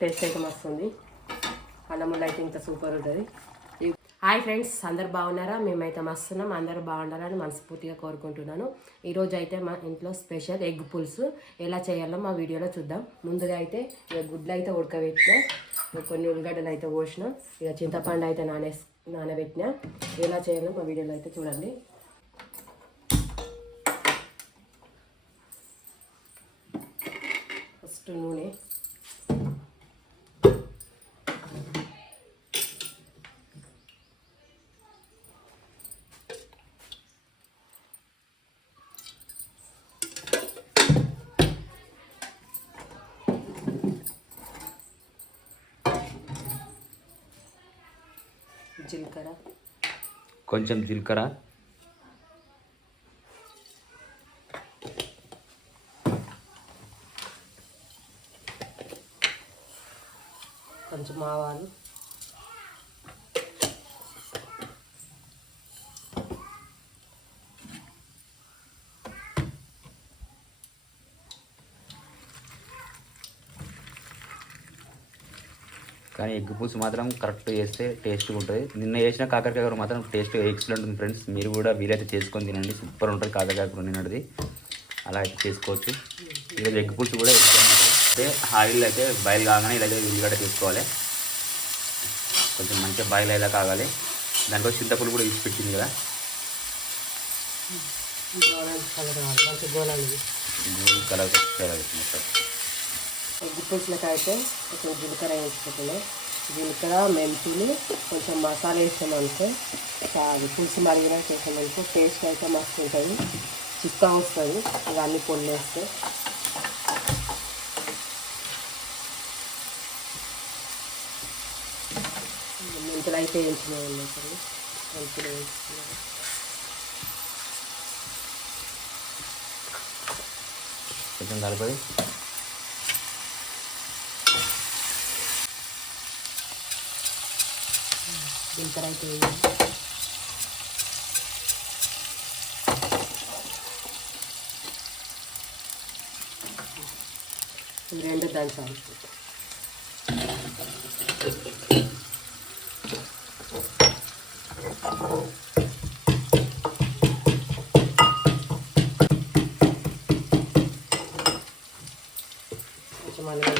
Taste అయితే వస్తుంది. అన్నములు అయితే ఇంత సూపర్ ఉంటుంది. హాయ్ ఫ్రెండ్స్, అందరు బాగున్నారా? మేమైతే మస్తున్నాం. అందరూ బాగుండాలని మనస్ఫూర్తిగా కోరుకుంటున్నాను. ఈరోజు అయితే మా ఇంట్లో స్పెషల్ ఎగ్ పులుసు ఎలా చేయాలో మా వీడియోలో చూద్దాం. ముందుగా అయితే ఇక గుడ్లు అయితే ఉడకబెట్టిన, కొన్ని ఉల్లిగడ్డలు అయితే పోసిన, ఇక చింతపండు అయితే నానబెట్టిన. ఎలా చేయాలో మా వీడియోలో అయితే చూడండి. ఫస్ట్ నూనె, జీలకర్ర, కొంచెం జీలకర్ర, కొంచెం ఆవాలు, కానీ ఎగ్ పులుసు మాత్రం కరెక్ట్ చేస్తే టేస్ట్గా ఉంటుంది. నిన్న చేసిన కాకరకాయ కూర మాత్రం టేస్ట్ ఎక్సలెంట్ ఉంటుంది ఫ్రెండ్స్. మీరు కూడా వీలైతే చేసుకొని తినండి, సూపర్ ఉంటుంది కాకరకాయ కూర నిన్నటిది. అలా అయితే చేసుకోవచ్చు. ఈరోజు ఎగ్ పులుసు కూడా అయితే ఆయిల్ అయితే బాయిల్ కాగానే ఇలా ఉల్లిగడ్డ తీసుకోవాలి. కొంచెం మంచిగా బాయిల్ అయ్యేలా కాగాలి. దానికోసం చింతపులు కూడా తీసి పెట్టింది కదా, గోల్డ్ కలర్ మొత్తం. ఎగ్ పులుసులకి అయితే కొంచెం జీలకర్ర వేసుకుంటున్నాం. జీలకర్ర, మెంతులు, కొంచెం మసాలా వేసాం అనుకో చాలు. పులుసు మరిగినా చేసాం అనుకో టేస్ట్ అయితే మస్తు ఉంటుంది, చిక్కగా వస్తుంది. ఇక అన్ని పొళ్ళు వేస్తే మెంతులు అయితే వేయించినాయి అన్నట్టు. మెంతులు వేయించుకున్నాను. కొంచెం కలిపి జీలకర్ర అయితే రెండు దంచాలి. కొంచెం అల్లం,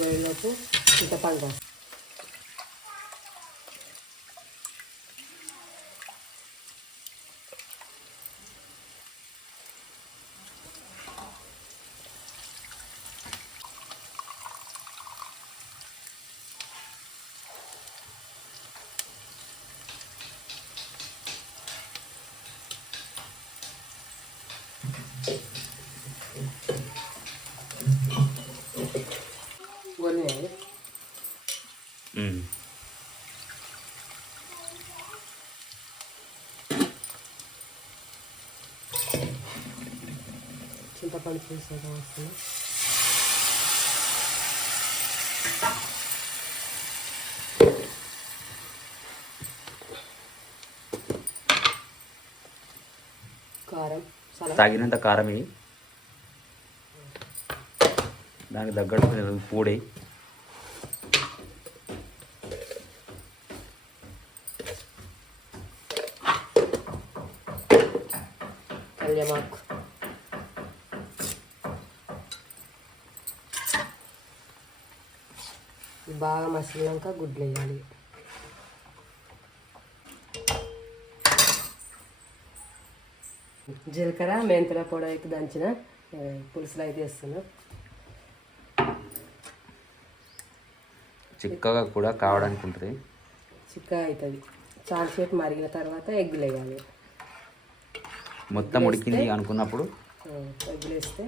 గొయ్యలోపు చింతపండు, గొల్లేయాలి. చింతపండు పులుసు వస్తుంది. కారం, తగినంత కారం ఇవి, దానికి తగ్గట్టు పొడి, కళ్యామాకు, బాగా మసిలినాక గుడ్లు వేయాలి. జీలకర్ర, మెంతుల పొడి అయితే దంచిన పులుసులు అయితే వేస్తున్నా. చిక్కగా కూడా కావడానికి ఉంటుంది, చిక్కగా అవుతుంది. చాలాసేపు మరిగిన తర్వాత ఎగ్గులు వేయాలి. మొత్తం ఉడికింది అనుకున్నప్పుడు ఎగ్గులు వేస్తే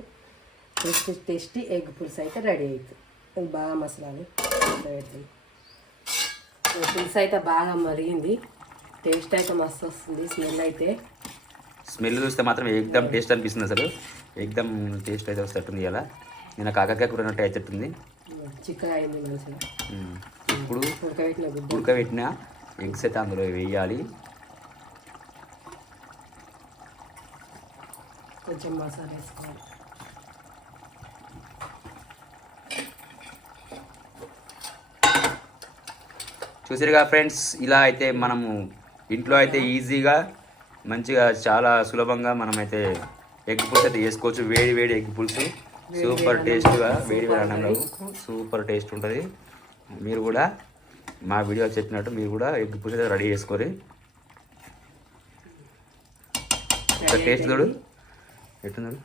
టేస్టీ ఎగ్ పులుసు అయితే రెడీ అవుతుంది. ఇది బాగా మసలాలి. పులుసు అయితే బాగా మరిగింది. టేస్ట్ అయితే మస్తు వస్తుంది. స్మెల్ అయితే స్మెల్ చూస్తే మాత్రం ఏకదమ్ టేస్ట్ అనిపిస్తుంది. అసలు ఏకదమ్ టేస్ట్ అయితే వస్తుంది. ఇలా నేను కాకరకాయ కూర అన్నట్టు అవుతుంది. చిక్కగా అయింది మంచిగా. ఇప్పుడు ఉడకబెట్టిన గుడ్డ ఉడకబెట్టిన ఎగ్స్ అయితే అందులో వేయాలి. కొంచెం మసాలా వేసుకోవాలి. చూసారుగా ఫ్రెండ్స్, ఇలా అయితే మనము ఇంట్లో అయితే ఈజీగా మంచిగా చాలా సులభంగా మనమైతే ఎగ్ పులుసు అయితే చేసుకోవచ్చు. వేడి వేడి ఎగ్ పులుసు సూపర్ టేస్ట్గా వేడి వేడి అన్నంలో సూపర్ టేస్ట్ ఉంటుంది. మీరు కూడా మా వీడియో చెప్పినట్టు మీరు కూడా ఎగ్ పులుసు అయితే రెడీ చేసుకోరి. టేస్ట్ చూడు ఎట్లున్నాడు.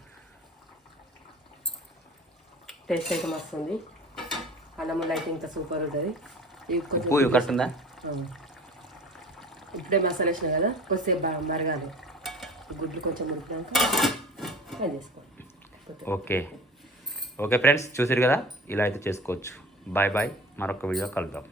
టేస్ట్ అయితే మస్తు ఉంది. అన్నములు అయితే ఇంత సూపర్ ఉంటుంది. ఉప్పు కరెక్ట్ ఉందా? ఇప్పుడే మసాలా వేసిన కదా, కొద్దిసేపు మరగాలి. గుడ్లు కొంచెం ఉడికినాక అది చేసుకోవాలి. ఓకే ఓకే ఫ్రెండ్స్, చూసారు కదా, ఇలా అయితే చేసుకోవచ్చు. బాయ్ బాయ్, మరొక వీడియో కలుద్దాం.